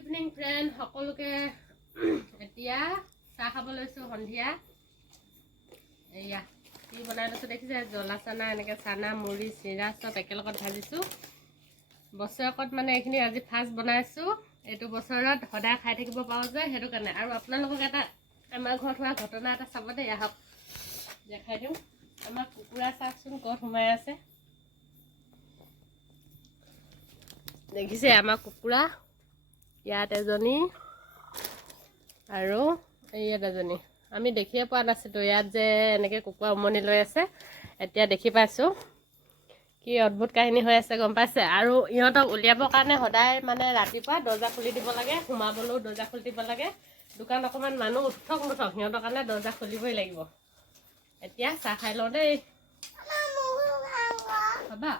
evening friend সকলোকে এতিয়া চাহ খাব লৈছোঁ সন্ধিয়া এয়া কি বনাই লৈছোঁ দেখিছে জ্বলা চানা এনেকৈ চানা মুড়ি চিৰা চব একেলগত ভাজিছোঁ বছৰেকত মানে এইখিনি আজি ফাৰ্ষ্ট বনাইছোঁ এইটো বছৰত সদায় খাই থাকিব পাৰোঁ যে সেইটো কাৰণে আৰু আপোনালোকক এটা আমাৰ ঘৰত হোৱা ঘটনা এটা চাব দেই আহক দেখাই দিওঁ আমাৰ কুকুৰা চাওকচোন ক'ত সোমাই আছে দেখিছে আমাৰ কুকুৰা ইয়াত এজনী আৰু ইয়াত এজনী আমি দেখিয়ে পোৱা নাছিলোঁ ইয়াত যে এনেকৈ কুকুৰা উমনি লৈ আছে এতিয়া দেখি পাইছোঁ কি অদ্ভুত কাহিনী হৈ আছে গম পাইছে আৰু ইহঁতক উলিয়াবৰ কাৰণে সদায় মানে ৰাতিপুৱা দৰ্জা খুলি দিব লাগে সোমাবলৈও দৰ্জা খুলি দিব লাগে দোকান অকণমান মানুহ উঠক নুঠক সিহঁতৰ কাৰণে দৰ্জা খুলিবই লাগিব এতিয়া চাহ খাই লওঁ দেই বাবা